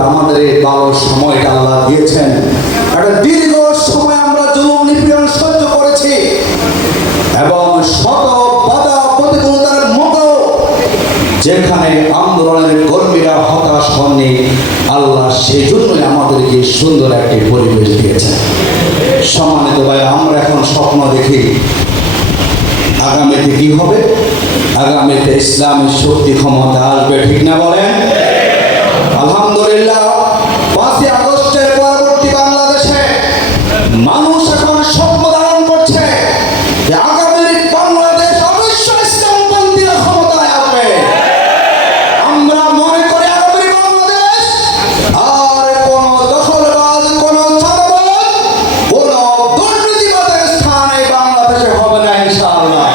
করে আমাদের এই ভালো সময়টা আল্লাহ দিয়েছেন। একটা দীর্ঘ সময় আমরা জুলুম নিপীড়ন সহ্য করেছি এবং শত বাধা প্রতিকূলতার মতো যেখানে আন্দোলনের কর্মীরা হতাশ হননি, আল্লাহ সেই জন্যই আমাদেরকে সুন্দর একটি পরিবেশ দিয়েছেন। সম্মানিত ভাই, আমরা এখন স্বপ্ন দেখি আগামীতে কি হবে, আগামীতে ইসলামের শক্তি ক্ষমতা আসবে, ঠিক না বলেন? আলহামদুলিল্লাহ, 5ই আগস্টের পরবর্তী বাংলাদেশে মানুষ এখন স্বপ্ন ধারণ করছে যে আগামীর বাংলাদেশ অবশ্যই ইসলামপন্থীরা ক্ষমতায় আসবে। আমরা মনে করি আগামীর বাংলাদেশ আর কোন দখলবাজ, কোন চাঁদাবাজ, কোন দুর্নীতিবাদের স্থানে বাংলাদেশে হবে না ইনশাআল্লাহ।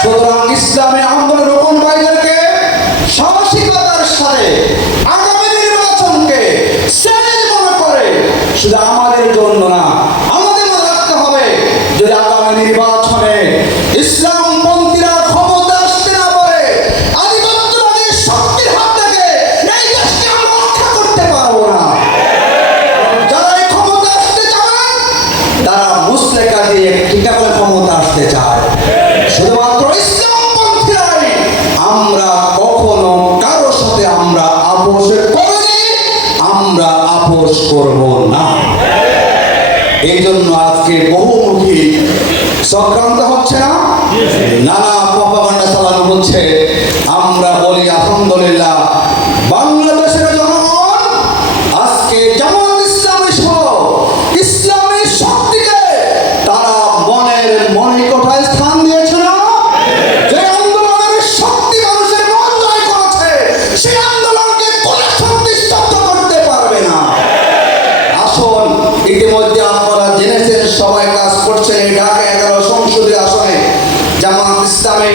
সুতরাং ইসলামী আন্দোলন রোপণ ভাইদেরকে সাহসিকতার সাথে আগামী নির্বাচনকে চ্যালেঞ্জ মনে করে শুধু আমাদের জন্য না, আমাদের মনে রাখতে হবে যদি আগামী নির্বাচনে ইসলামপন্থীরা ক্ষমতা আসতে না পারে, আধিপত্যবাদী শক্তির হাত থেকে এই দেশকে আমরা রক্ষা করতে পারবো না। যারা এই ক্ষমতা আসতে চান তারা মুসলেকা দিয়ে টিকা করে ক্ষমতা আসতে চায়। শুধুমাত্র ইসলামপন্থীরাই আমরা কখনো কারো সাথে আমরা আপোষ করিনি, আমরা আপোষ করব না। এই জন্য আজকে বহুমুখী চক্রান্ত হচ্ছে না, নানা প্রপাগান্ডা চালানো হচ্ছে। আমরা বলি আলহামদুলিল্লাহ, বাংলাদেশের জনগণ আজকে জামাত ইসলামী সহ ইসলামী শক্তিকে তারা মনের মণিকোঠায় স্থান দিয়েছে না? যে আন্দোলনের শক্তি মানুষের মন জয় করেছে, সেই আন্দোলনকে কোনো শক্তি স্তব্ধ করতে পারবে না। আসুন, ইতিমধ্যে আপনারা জেনেছেন, সবাই কাজ করছেন এই ঢাকা 11 সংসদীয় আসনে জামাত ইসলামী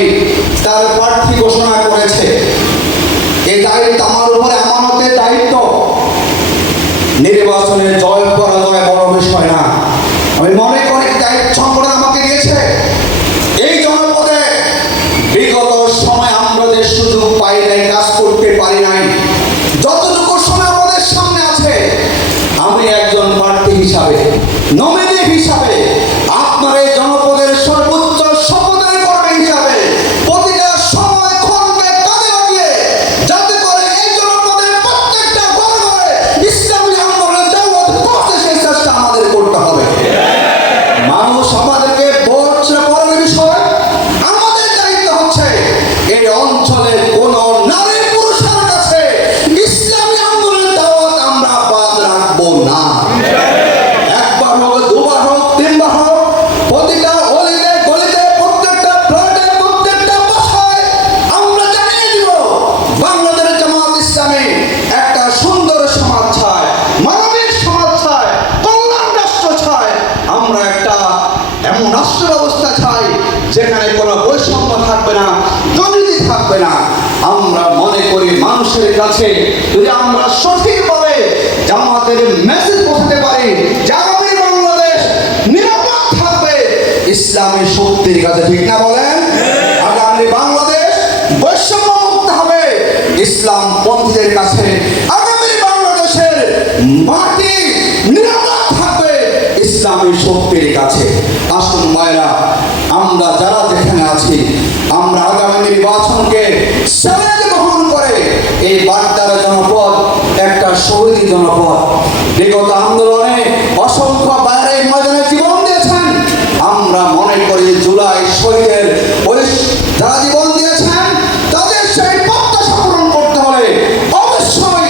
তার প্রার্থী ঘোষণা করেছে। এই দায়িত্ব আমার উপরে, আমানতের দায়িত্ব। নির্বাচনে জয় পরাজয় বড় বিষয় না। আমি মনে করি দায়িত্ব সংগঠন আমাকে দিয়েছে। এই জনপদে বিগত সময় আমরা যে সুযোগ পাই নাই, কাজ করতে পারি নাই, যতটুকু সময় আমাদের সামনে আছে, আমি একজন প্রার্থী হিসাবে, নমিনি হিসাবে, আপনার এই জনপদের সর্বোচ্চ শপথের কর্মী হিসাবে প্রতিটা সময় ক্ষণকে কাজে লাগিয়ে যাতে করে এই জনপদের প্রত্যেকটা ঘরে ঘরে ইসলামী আন্দোলনের দাওয়াত পৌঁছে সেই চেষ্টা আমাদের করতে হবে। মানুষ আমাদেরকে ভোট পরের বিষয়, আমাদের দায়িত্ব হচ্ছে এই অঞ্চলের কোন নারী পুরুষের কাছে ইসলামী আন্দোলনের দাওয়াত আমরা বাদ রাখবো না। একবার হোক, দুবার হোক, তিনবার হোক, প্রতিটা অলিতে গলিতে, প্রত্যেকটা ফ্ল্যাটে, প্রত্যেকটা বাসায় আমরা জানিয়ে দিব বাংলাদেশ জামাত ইসলামী একটা সুন্দর সমাজ চায়, মানবিক সমাজ চায়, কল্যাণ রাষ্ট্র চায়। আমরা একটা এমন রাষ্ট্র ব্যবস্থা চাই যেখানে কোনো বৈষম্য থাকবে না, দুর্নীতি থাকবে না। আমরা মনে করি মানুষের কাছে যদি আমরা সঠিকভাবে জামাতের মেসেজ পৌঁছাতে পারি যে আগামী বাংলাদেশ নিরাপদ থাকবে ইসলামী শক্তির কাছে, ঠিক না বলেন? আগামী বাংলাদেশ বৈষম্য মুক্ত হবে ইসলামপন্থীদের কাছে, আগামী বাংলাদেশের মাটি নিরাপদ থাকবে ইসলামী শক্তির কাছে। আসুন ভাইরা, আমরা যারা যেখানে আছি, আমরা আগামী নির্বাচনকে চ্যালেঞ্জ গ্রহণ করে এই বাগদার জনপদ একটা শহীদ জনপদ। বিগত আন্দোলনে অসংখ্য বাইরে ময়দানে জীবন দিয়েছেন। আমরা মনে করি জুলাই শহীদের ওই যারা জীবন দিয়েছেন তাদের সেই প্রত্যাশা পূরণ করতে হলে অবশ্যই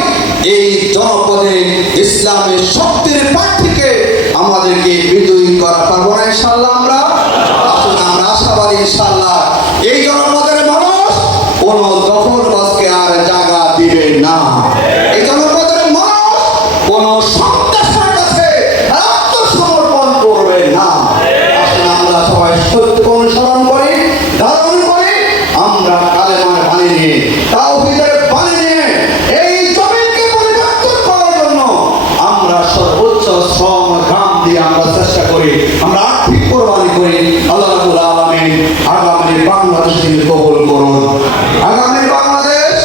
এই জনপদে ইসলামের শক্তির প্রার্থীকে আমাদেরকে বিজয়ী করা পারবো না ইনশাআল্লাহ। আমরা আশাবাদী ইনশাআল্লাহ এই জনপদের মানুষ কোন দখলবাজকে আর জায়গা দিবে না। এই জনপদের মানুষ কোন সন্ত্রাসের কাছে আত্মসমর্পণ করবে না। আসলে আমরা সবাই সত্য অনুসরণ করি, ধারণ করি, আমরা কালেমার বাণী নিয়ে, তাওহীদের বাণী নিয়ে এই জমিনকে পরিবর্তন করার জন্য আমরা সর্বোচ্চ শ্রম ঘাম দিয়ে আমরা চেষ্টা করি, আমরা আর্থিক কোরবানি করি। আল্লাহ রাব্বুল আলামিন আগামী বাংলাদেশকে কবুল করুন। আগামী বাংলাদেশ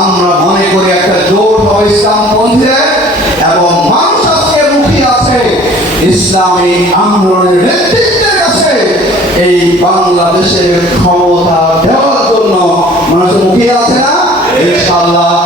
আমরা মনে করি একটা জোট হবে ইসলামপন্থী ইসলামী আন্দোলনের নেতৃত্বের কাছে এই বাংলাদেশের ক্ষমতা দেওয়ার জন্য মানুষের মুখে আছে না ইনশাআল্লাহ